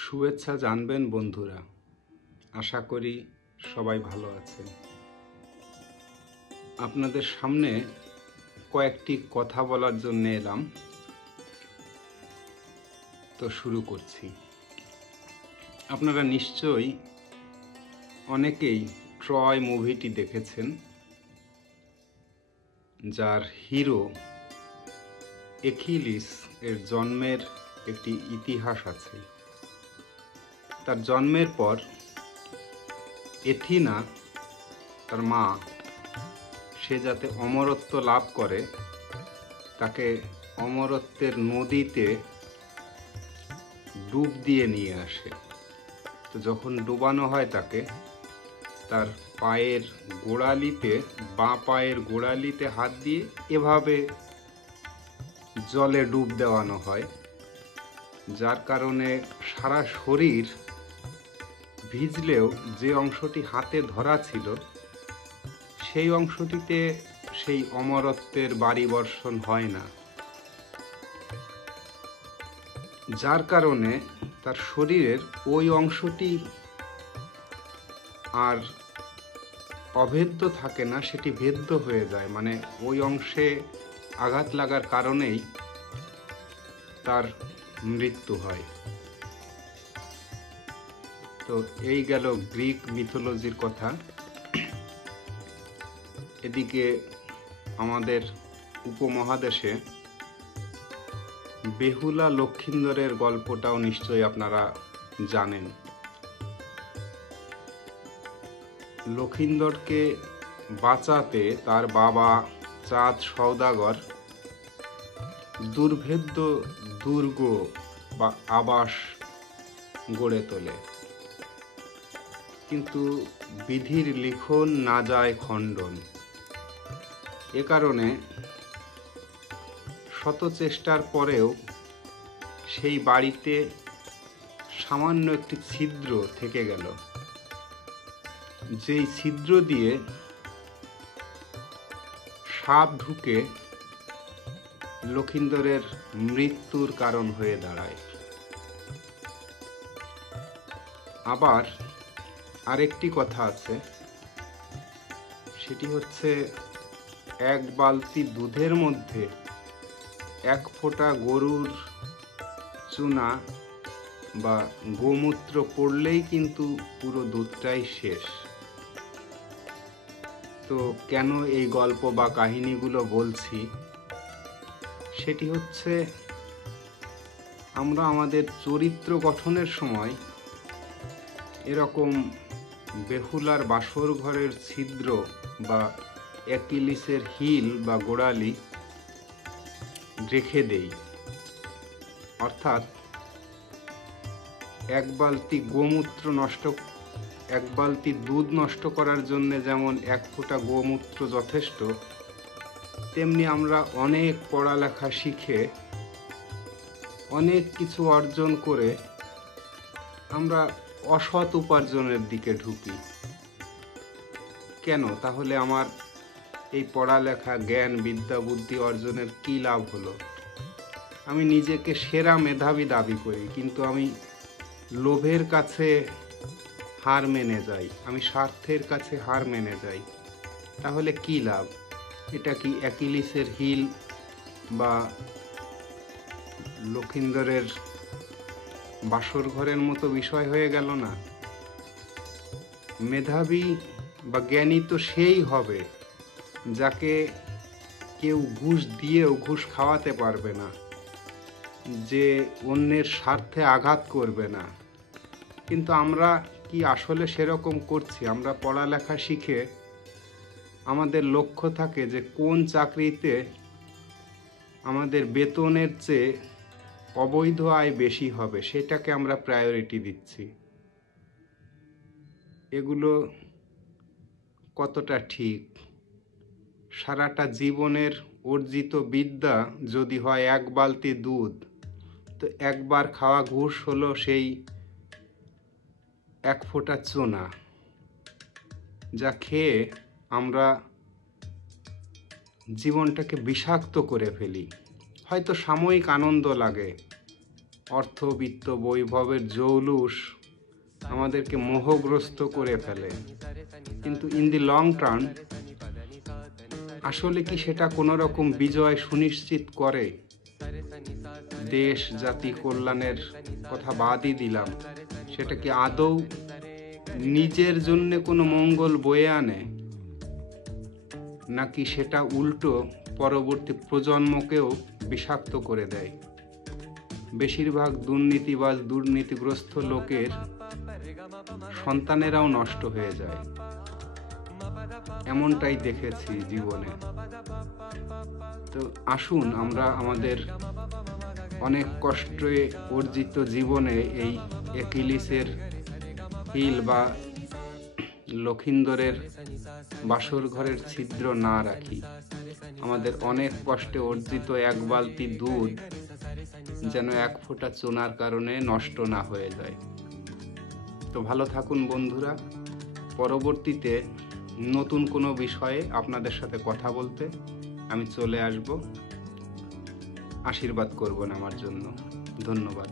শুভেচ্ছা জানবেন বন্ধুরা। আশা করি সবাই ভালো আছেন। আপনাদের সামনে কয়েকটি কথা বলার জন্য এলাম, তো শুরু করছি। আপনারা নিশ্চয়ই অনেকেই ট্রয় মুভিটি দেখেছেন, যার হিরো এখিলিস এর জন্মের একটি ইতিহাস আছে। তার জন্মের পর এথিনা, তার মা, সে যাতে অমরত্ব লাভ করে তাকে অমরত্বের নদীতে ডুব দিয়ে নিয়ে আসে। তো যখন ডুবানো হয় তাকে, তার পায়ের গোড়ালিতে, বাঁ পায়ের গোড়ালিতে হাত দিয়ে এভাবে জলে ডুব দেওয়ানো হয়, যার কারণে সারা শরীর ভিজলেও যে অংশটি হাতে ধরা ছিল সেই অংশটিতে সেই অমরত্বের বাড়ি বর্ষণ হয় না, যার কারণে তার শরীরের ওই অংশটি আর অভেদ্য থাকে না, সেটি ভেদ্য হয়ে যায়। মানে ওই অংশে আঘাত লাগার কারণেই তার মৃত্যু হয়। তো এই গেল গ্রিক মিথোলজির কথা। এদিকে আমাদের উপমহাদেশে বেহুলা লক্ষিন্দরের গল্পটাও নিশ্চয়ই আপনারা জানেন। লক্ষিন্দরকে বাঁচাতে তার বাবা চাঁদ সওদাগর দুর্ভেদ্য দুর্গ বা আবাস গড়ে তোলে, কিন্তু বিধির লিখন না যায় খণ্ডন। এ কারণে শত চেষ্টার পরেও সেই বাড়িতে সামান্য একটি ছিদ্র থেকে গেল, যেই ছিদ্র দিয়ে সাপ ঢুকে লক্ষিন্দরের মৃত্যুর কারণ হয়ে দাঁড়ায়। আবার আরেকটি কথা আছে, সেটি হচ্ছে এক বালতি দুধের মধ্যে এক ফোঁটা গরুর চুনা বা গোমূত্র পড়লেই কিন্তু পুরো দুধটাই শেষ। তো কেন এই গল্প বা কাহিনীগুলো বলছি, সেটি হচ্ছে আমরা আমাদের চরিত্র গঠনের সময় এরকম বেহুলার বাসর ঘরের ছিদ্র বা অ্যাকিলিসের হিল বা গোড়ালি রেখে দেই। অর্থাৎ এক বালতি দুধ নষ্ট করার জন্য যেমন এক ফোঁটা গোমূত্র যথেষ্ট, তেমনি আমরা অনেক পড়ালেখা শিখে অনেক কিছু অর্জন করে আমরা অসৎ উপার্জনের দিকে ঢুকি। কেন? তাহলে আমার এই পড়ালেখা, জ্ঞান, বিদ্যা, বুদ্ধি অর্জনের কী লাভ হলো? আমি নিজেকে সেরা মেধাবী দাবি করি, কিন্তু আমি লোভের কাছে হার মেনে যাই, আমি স্বার্থের কাছে হার মেনে যাই, তাহলে কী লাভ? এটা কি অ্যাকিলিসের হিল বা লক্ষিন্দরের বাসর ঘরের মতো বিষয় হয়ে গেল না? মেধাবী বা জ্ঞানী তো সেই হবে যাকে কেউ ঘুষ দিয়েও ঘুষ খাওয়াতে পারবে না, যে অন্যের স্বার্থে আঘাত করবে না। কিন্তু আমরা কি আসলে সেরকম করছি? আমরা পড়ালেখা শিখে আমাদের লক্ষ্য থাকে যে কোন চাকরিতে আমাদের বেতনের চেয়ে অবৈধ আয় বেশি হবে, সেটাকে আমরা প্রায়োরিটি দিচ্ছি। এগুলো কতটা ঠিক? সারাটা জীবনের অর্জিত বিদ্যা যদি হয় এক বালতি দুধ, তো একবার খাওয়া ঘুষ হলো সেই এক ফোঁটা চুনা, যা খেয়ে আমরা জীবনটাকে বিষাক্ত করে ফেলি। হয়তো সাময়িক আনন্দ লাগে, অর্থবিত্ত বৈভবের জৌলুস আমাদেরকে মোহগ্রস্ত করে ফেলে, কিন্তু ইন দি লং টার্ম আসলে কি সেটা কোনো রকম বিজয় সুনিশ্চিত করে? দেশ জাতি কল্যাণের কথা বাদই দিলাম, সেটা কি আদৌ নিজের জন্য কোনো মঙ্গল বয়ে আনে, নাকি সেটা উল্টো পরবর্তী প্রজন্মকেও বিষাক্ত করে দেয়? বেশিরভাগ দুর্নীতিবাজ দুর্নীতিগ্রস্ত লোকের সন্তানেরাও নষ্ট হয়ে যায়, এমনটাই দেখেছি জীবনে। তো আসুন আমরা আমাদের অনেক কষ্টে অর্জিত জীবনে এই অ্যাকিলিসের হিল বা লখিন্দরের বাসর ঘরের ছিদ্র না রাখি। আমাদের অনেক কষ্টে অর্জিত এক বালতি দুধ যেন এক ফোঁটা চুনার কারণে নষ্ট না হয়ে যায়। তো ভালো থাকুন বন্ধুরা, পরবর্তীতে নতুন কোনো বিষয়ে আপনাদের সাথে কথা বলতে আমি চলে আসব। আশীর্বাদ করবেন আমার জন্য। ধন্যবাদ।